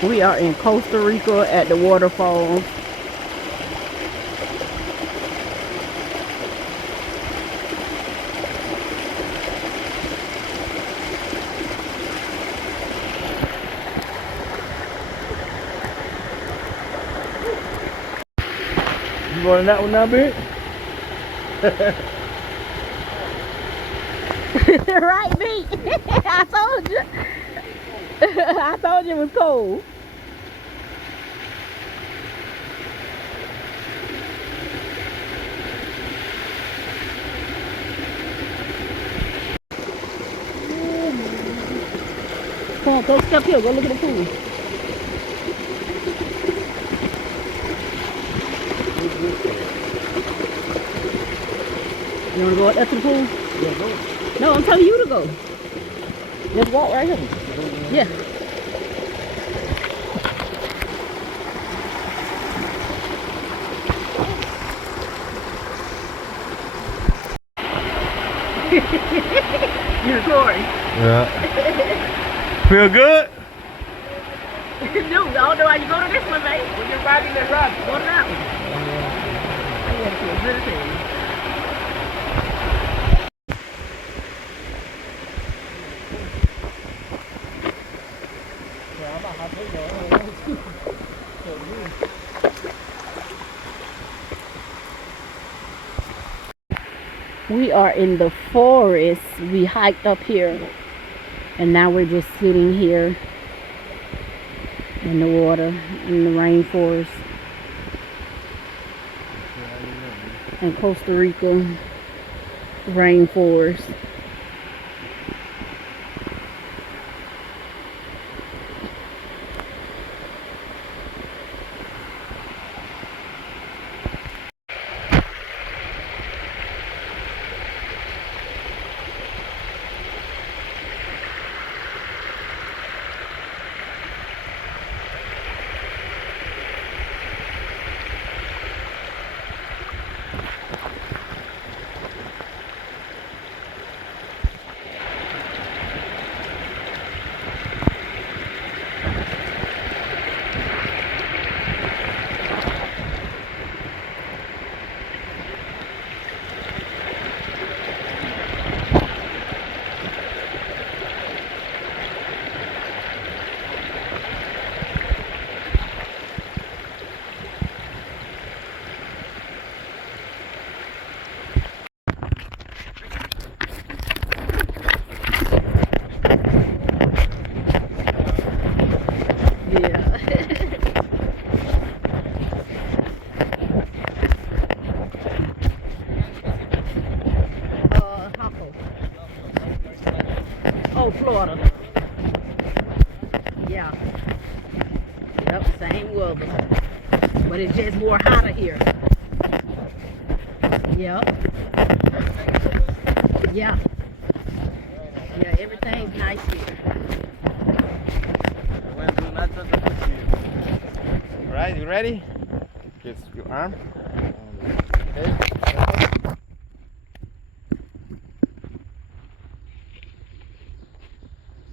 We are in Costa Rica at the waterfall. You going in that one now, bitch? Right, B? I told you. I told you it was cold. Come on, go step here. Go look at the pool. You want to go up to the pool? Yeah, go. No, I'm telling you to go. Just walk right here. Yeah. You're recording. Yeah. Feel good? No, I don't know why you go to this one, mate. When you're riding that ride, Go to that one. I gotta feel good as hell. We are in the forest. We hiked up here and now we're just sitting here in the water, in the rainforest in Costa Rica rainforest. Oh, Florida. Yeah. Yep, same weather. But it's just more hotter here. Yep. Yeah. Yeah, everything's nice here. Alright, you ready? Just your arm. Okay.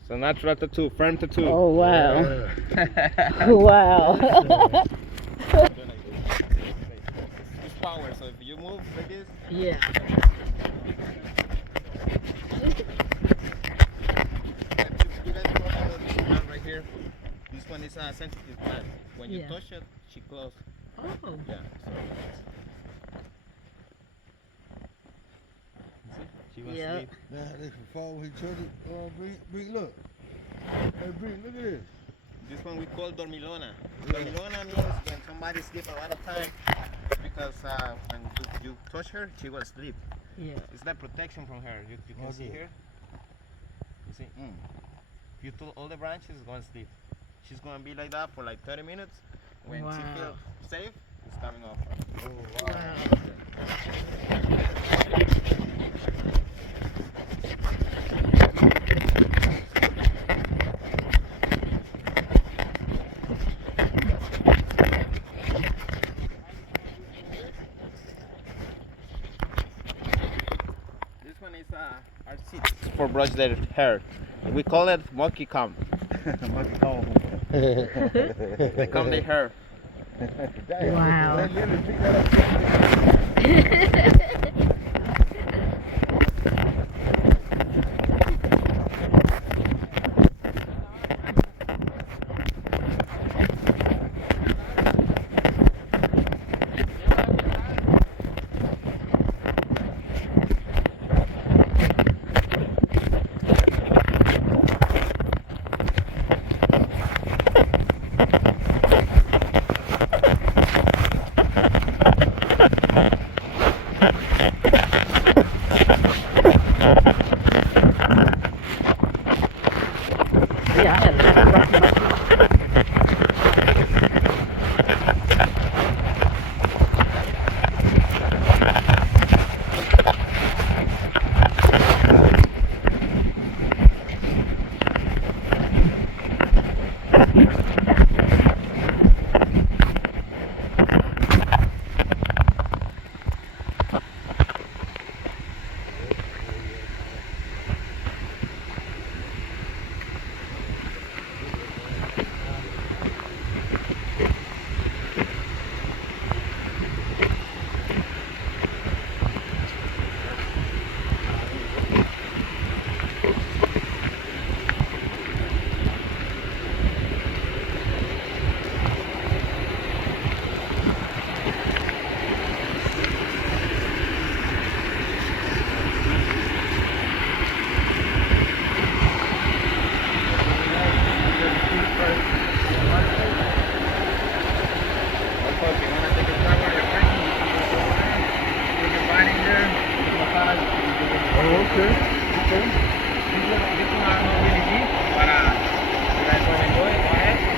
So natural tattoo, firm tattoo. Oh, wow. Wow. It's power, so if you move like this. Yeah. You guys know this plant right here. This one is a sensitive plant. When you touch it, she closes. Oh. Yeah. So she was asleep. Nah, this before we took it. Bring, look. Hey, bring, look at this. This one we call dormilona. Dormilona means when somebody sleep a lot of time because when you touch her, she will sleep. Yeah. It's like protection from her. You can see here. You see? If you pull all the branches, it's going to sleep. She's going to be like that for like 30 minutes. When she feels safe, it's coming off. Oh, wow. This one is our seat for brush their hair. We call it monkey comb. Monkey home. They come they hurt. Wow. They literally pick that up.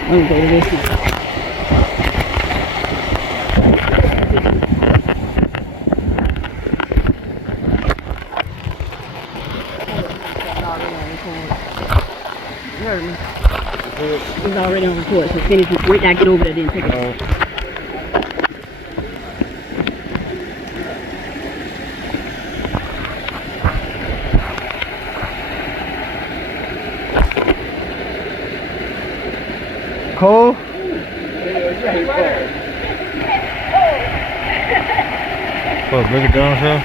I'm going to go to this one. You heard me. It's already on record, so finish it. Wait till I get over there, then take it. Cold? What, break it down, sir?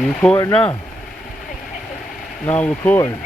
You recording now? No, I'm recording.